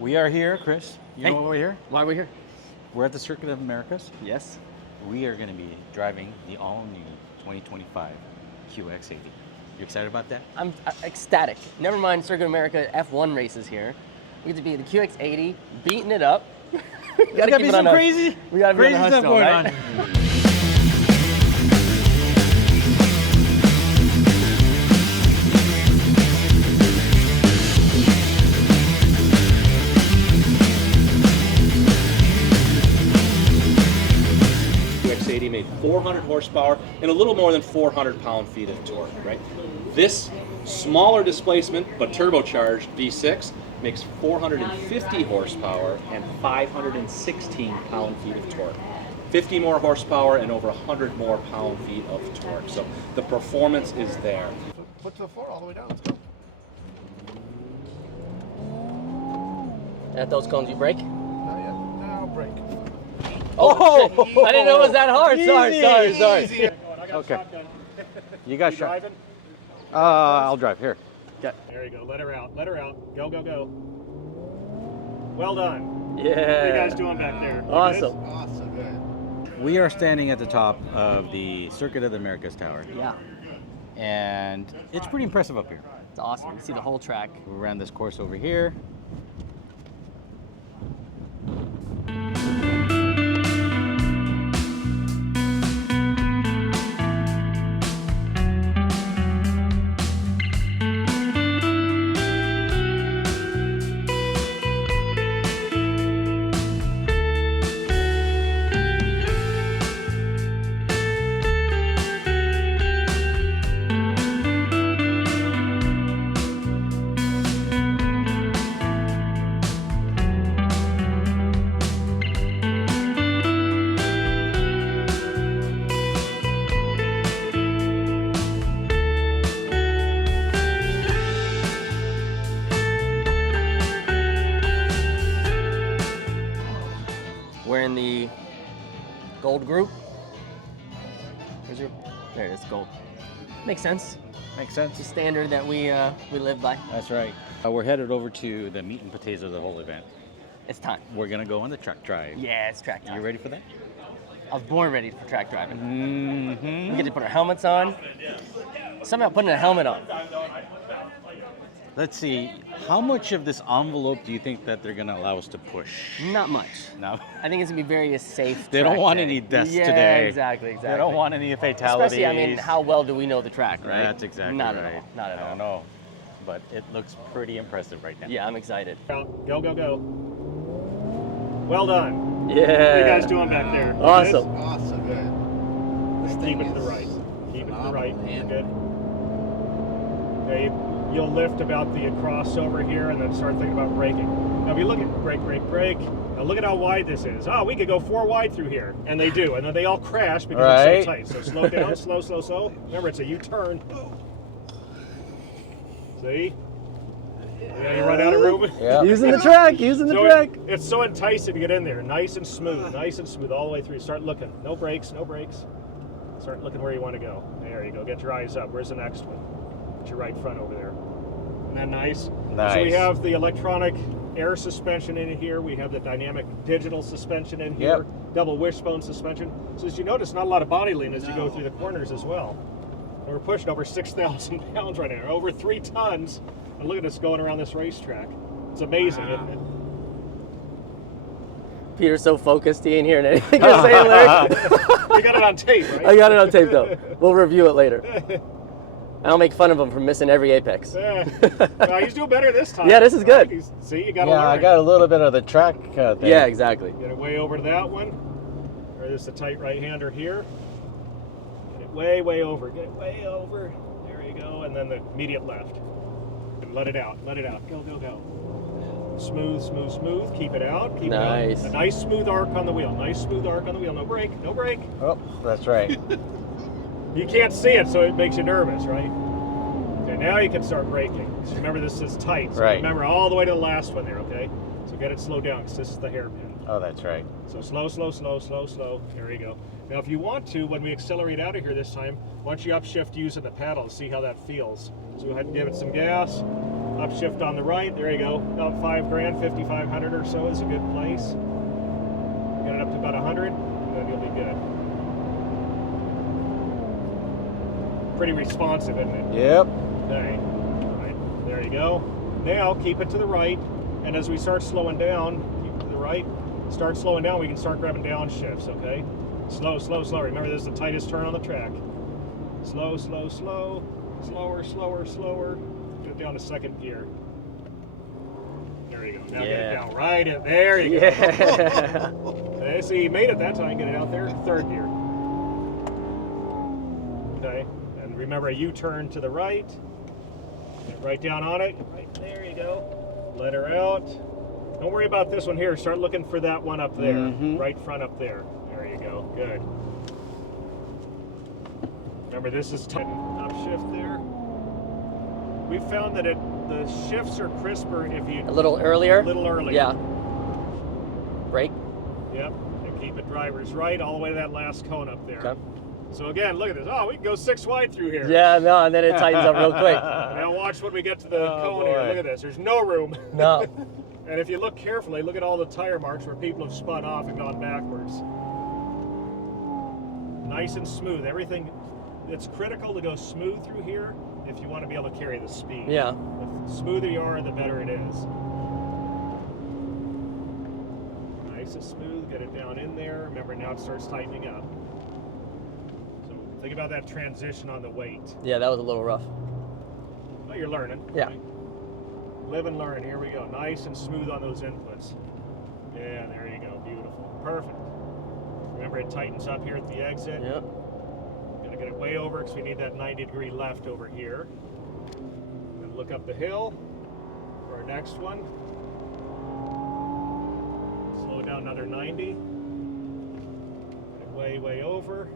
We are here, Chris. You know Hey. why we're here? Why are we here? We're at the Circuit of Americas. Yes. We are going to be driving the all-new 2025 QX80. You excited about that? I'm ecstatic. Never mind Circuit America F1 races here. We get to be the QX80, beating it up. Gotta be some crazy stuff going right? on. QX80 made 400 horsepower and a little more than 400 pound-feet of torque, right? This smaller displacement but turbocharged V6 makes 450 horsepower and 516 pound-feet of torque. 50 more horsepower and over 100 more pound-feet of torque. So the performance is there. Put the floor all the way down. Let's go. At those cones, you brake? Not yet. Now break. Oh, shit. I didn't know it was that hard. Sorry. Okay. You got shot. I'll drive here. There you go. Let her out. Let her out. Go, go, go. Well done. Yeah. What are you guys doing back there? You Awesome. good? Awesome. Good. We are standing at the top of the Circuit of the Americas tower. Yeah. And it's pretty impressive up here. It's awesome. You see the whole track. We ran this course over here. We're in the gold group. There it is, gold. Makes sense. Makes It's a sense? standard that we live by. That's right. We're headed over to the meat and potatoes of the whole event. It's time. We're going to go on the truck drive. Yeah, it's track time. You ready for that? I was born ready for track driving. Mm-hmm. We get to put our helmets on. Somehow putting a helmet on. Let's see. How much of this envelope do you think that they're going to allow us to push? Not much. No. I think it's gonna be very safe. They don't track want day. any deaths yeah, today. Exactly. They don't want any fatalities. Especially, I mean, how well do we know the track, right? That's exactly Not right. at all. Not at I all. don't know. But it looks pretty impressive right now. Yeah, I'm excited. Out. Go, go, go. Well done. Yeah. What are you guys doing back there? You Awesome. Awesome. Good. This Good? thing Keep it to the is right. Keep it to the right. phenomenal. You're good. Okay, you'll lift about the crossover here and then start thinking about braking. Now if you look at brake, brake, brake. Now look at how wide this is. Oh, we could go 4 wide through here. And they do. And then they all crash because Right. it's so tight. So slow down, slow, slow, slow. Remember, it's a U-turn. See? Yeah, you run out of room. Yeah. Using the track. So it's so enticing to get in there. Nice and smooth all the way through. Start looking. No brakes, no brakes. Start looking where you want to go. There you go. Get your eyes up. Where's the next one? Get your right front over there. Isn't that nice? Nice. So we have the electronic air suspension in here. We have the dynamic digital suspension in here. Yep. Double wishbone suspension. So as you notice, not a lot of body lean as you go through the corners as well. And we're pushing over 6,000 pounds right now. Over 3 tons. And look at us going around this racetrack. It's amazing, isn't it? Peter's so focused, he ain't hearing anything you're saying, Larry. You got it on tape, right? I got it on tape though. We'll review it later. I'll make fun of him for missing every apex. Yeah. Well, he's doing better this time. Yeah, this is good. See, you got to Yeah, I learn. got a little bit of the track thing. Yeah, exactly. Get it way over to that one. Or there's the tight right-hander here. Get it way, way over. Get it way over. There you go. And then the immediate left. And let it out. Let it out. Go, go, go. Smooth, smooth, smooth. Keep it out. Keep Nice. it out. A nice smooth arc on the wheel. Nice smooth arc on the wheel. No brake. No brake. Oh, that's right. You can't see it, so it makes you nervous, right? Okay, now you can start braking. So remember, this is tight. So Right. remember all the way to the last one there, okay? So get it slowed down, because this is the hairpin. Oh, that's right. So slow, slow, slow, slow, slow. There you go. Now, if you want to, when we accelerate out of here this time, why don't you upshift using the paddle to see how that feels. So go ahead and give it some gas. Upshift on the right. There you go. About 5 grand, 5,500 or so is a good place. Get it up to about 100, and then you'll be good. Pretty responsive, isn't it? Yep. Okay. All right. There you go. Now keep it to the right, and as we start slowing down, keep it to the right. Start slowing down. We can start grabbing downshifts. Okay. Slow, slow, slow. Remember, this is the tightest turn on the track. Slow, slow, slow. Slower, slower, slower. Get it down to second gear. There you go. Now get it down right in. There you go. Okay, see, you made it that time. Get it out there. Third gear. Okay. And remember, a U-turn to the right. Get right down on it. Right there you go. Let her out. Don't worry about this one here. Start looking for that one up there. Right front up there. There you go. Good. Remember, this is upshift there. We found that the shifts are crisper if you A little earlier? A little earlier. Yeah. Brake? Yep. And keep it driver's right all the way to that last cone up there. Okay. So again, look at this. Oh, we can go 6 wide through here. Yeah, no, and then it tightens up real quick. Now watch when we get to the cone boy. here. Look at this. There's no room. No. And if you look carefully, look at all the tire marks where people have spun off and gone backwards. Nice and smooth. Everything, it's critical to go smooth through here if you want to be able to carry the speed. Yeah. The smoother you are, the better it is. Nice and smooth. Get it down in there. Remember, now it starts tightening up. So think about that transition on the weight. Yeah, that was a little rough. Well, you're learning. Yeah. Right? Live and learn. Here we go. Nice and smooth on those inputs. Yeah, there you go. Beautiful. Perfect. Remember, it tightens up here at the exit. Yep. Gonna get it way over because we need that 90-degree left over here. And look up the hill for our next one. Slow it down another 90. Get it way, way over.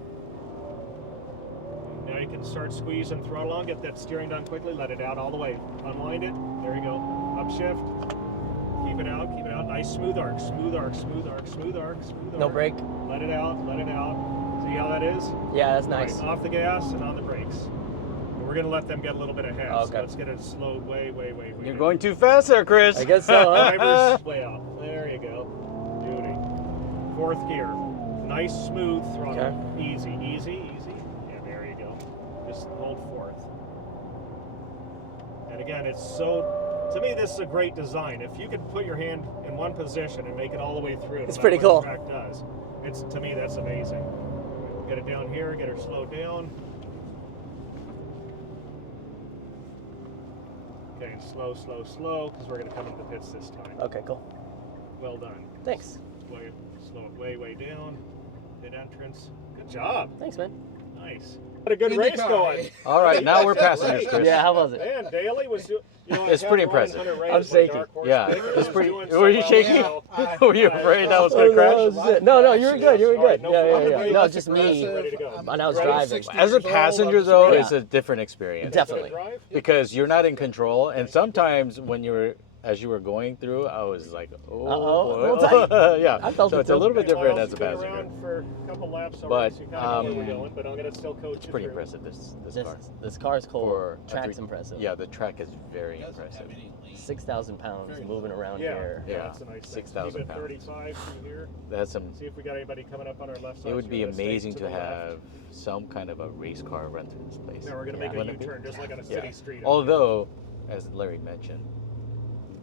Now you can start squeezing throttle on, get that steering done quickly, let it out all the way. Unwind it, there you go. Upshift, keep it out, keep it out. Nice smooth arc, smooth arc, smooth arc, smooth arc, smooth arc. No brake? Let it out, let it out. See how that is? Yeah, that's nice. Right, off the gas and on the brakes. And we're gonna let them get a little bit ahead. Oh, So okay. let's get it slowed way, way, way, way. You're going too fast there, Chris. I guess so, huh? Driver's way out. There you go. Beauty. Fourth gear. Nice smooth throttle. Okay. Easy, easy, easy. Yeah, there you go. Just hold fourth. And again, it's so, to me, this is a great design. If you could put your hand in one position and make it all the way through, It's no matter pretty what cool. the track does, it's, to me, that's amazing. Get it down here, get her slowed down. Okay, slow, slow, slow, because we're going to come into the pits this time. Okay, cool. Well done. Thanks. Way, slow it way, way down. Mid entrance. Good job. Thanks, man. Nice. Had a good race going. All right, now we're passengers, Chris. Yeah, how was it? Man, Daly was doing. You know, It's I pretty had Ryan impressive. Hunter race I'm with shaking. Dark Horse. Yeah, Baker it's was pretty. doing so Were you well shaking? now. Were you afraid that was going to Oh, crash? that was it. No, you're good. You were All right, good. no Yeah, problem. yeah, yeah. No, just me. Ready to go. When I was Ready? driving. 60 As a years old, passenger, I'm though, sure. it's a different experience. Definitely. Drive? Because you're not in control, and sometimes when as you were going through, I was like, oh, Uh-oh, boy. a little tight. Yeah, I felt so it it's a too. little bit Okay, different Miles, as a you've been passenger. around for a couple laps But, already, so you kind of know where we're going, but I'm going to still coach It's you pretty through. impressive, this car. This car's cool. For a Track's three- impressive. Yeah, the track is very impressive. 6,000 pounds moving around Yeah, here. Yeah, that's a nice thing. 6,000 Keep it pounds. 35 through here. That's some. See if we got anybody coming up on our left side. It would so be we're gonna stay amazing to the left. have some kind of a race car run through this place. Now we're going to make a Wouldn't it be? U-turn, just like on a Yeah. city street. Although, as Larry mentioned,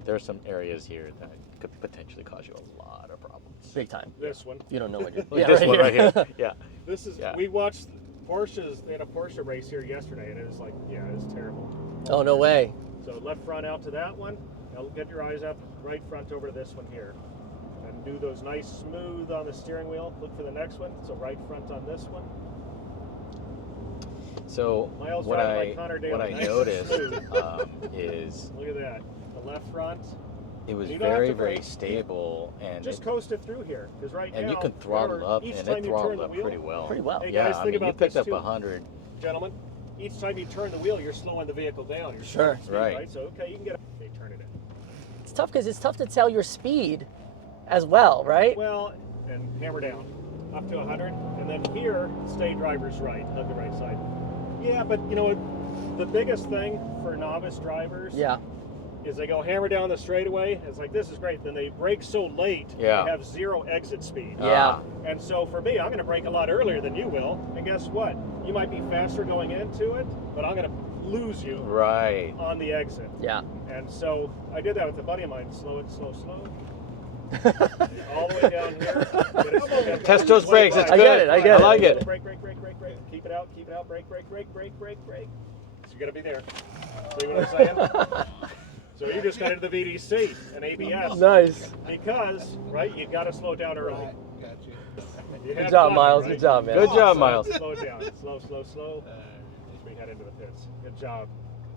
there are some areas here that could potentially cause you a lot of problems. Big time. This one. You don't know what you're Like this one right here. Yeah. This is, Yeah. we watched Porsches, they had a Porsche race here yesterday, and it was like, yeah, it was terrible. Oh, no way. So left front out to that one. Now get your eyes up, right front over to this one here. And do those nice smooth on the steering wheel. Look for the next one. So right front on this one. So Miles what driving I like Connor Daly, what I nice and noticed smooth. is Look at that. The left front. it was You don't have very to very brake. stable and Just it, coast it through here. Because right and now, you can throttle remember, up each and time it you turn throttled the up wheel, pretty well. Pretty well. Hey, Yeah, guys, I think mean you about picked this up too. 100. Gentlemen, each time you turn the wheel, you're slowing the vehicle down. You're Sure. slowing speed, Right. right? So, okay, you can get they turn it in. It's tough because it's tough to tell your speed as well, right? Well, and hammer down up to 100, and then here, stay driver's right, hug the right side. Yeah, but you know, the biggest thing for novice drivers Yeah. is they go hammer down the straightaway. It's like, this is great. Then they brake so late, Yeah. they have 0 exit speed. Yeah. And so for me, I'm going to brake a lot earlier than you will. And guess what? You might be faster going into it, but I'm going to lose you Right. on the exit. Yeah. And so I did that with a buddy of mine. Slow it, slow, slow. All the way down here. Test those brakes. It's I good. get it, I get it. I like it. Brake, brake, brake, brake, brake. Keep it out, brake, brake, brake, brake, brake, brake. So you got to be there. See what I'm saying? So you just got into the VDC and ABS. Nice. Because, right, you got to slow down early. Got you. You Good had job, fun, Miles. right? Good job, man. Good job, So Miles. Slow it down. Slow, slow, slow. As we head into the pits. Good job.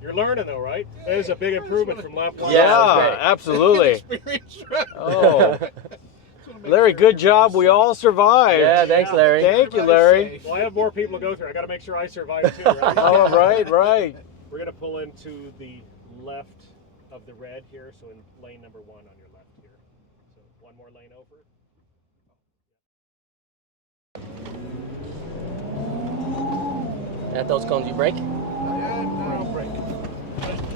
You're learning though, right? That is a big improvement from lap 1. Yeah, Yeah, great. absolutely. Experience, right? Oh, Larry, good job. We all survived. Yeah, thanks, Larry. Thank you, Larry. Well, I have more people to go through. I got to make sure I survive too, right? Oh, right, right. We're going to pull into the left of the red here, so in lane number 1 on your left here. So one more lane over. At those cones, you brake? Now break.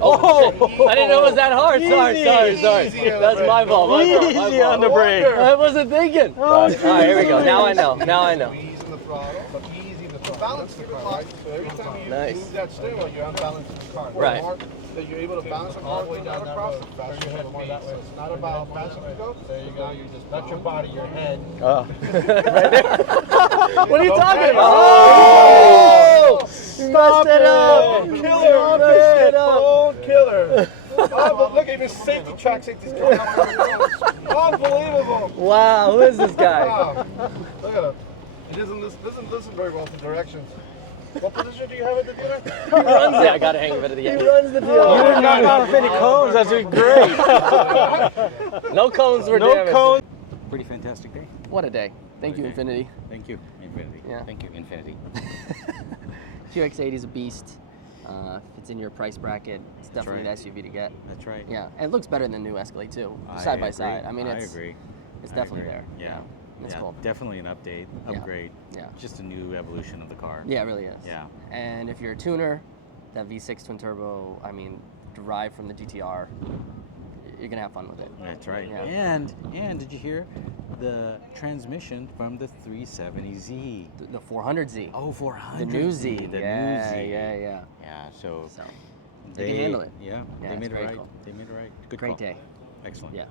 Oh, shit. I didn't know it was that hard. Sorry. Easy on the That's brake. my fault. My fault. My Easy on the fault. brake. I wasn't thinking. All right, here we go. Now I know. Now I know. Ease in the throttle, but easy in the throttle. Balance the car, right? So every time you Nice. move that steering wheel, you're unbalancing the car. Right. More that you're able to balance the car all the way down across, the faster your head more that way. So it's not about how fast you go. There you go. You just not your body, your head. What are you talking about? Oh! You messed it up. Killer! Messed it up. Oh, killer! Oh, but look, even safety track safety's coming out. Unbelievable! Wow, who is this guy? Wow. Look at him. He doesn't listen very well to directions. What position do you have at the dealer? He runs it. I got to hang a bit of the end. He runs the You deal. didn't knock off any cones. That's great. No cones were No damaged. cones. Pretty fantastic day. What a day. Thank you, Infiniti. Thank you, Infinity. Yeah. Thank you, Infinity. QX80 is a beast. If it's in your price bracket, it's definitely right. the SUV to get. That's right. Yeah, and it looks better than the new Escalade too, I side by agree. side. I mean, I it's agree. it's I definitely agree. there. Yeah. It's yeah. cool. Definitely an update, Yeah. upgrade. Yeah. Just a new evolution of the car. Yeah, it really is. Yeah. And if you're a tuner, that V6 twin turbo, I mean, derived from the GTR, you're gonna have fun with it. That's right. Yeah. And did you hear the transmission from the 370Z? The 400Z. Oh, 400. The new Z. The yeah, new Z. yeah. Yeah. So So they can handle it. Yeah. Yeah, they it's made it very right. cool. They made it right. Good Great call. day. Excellent. Yeah.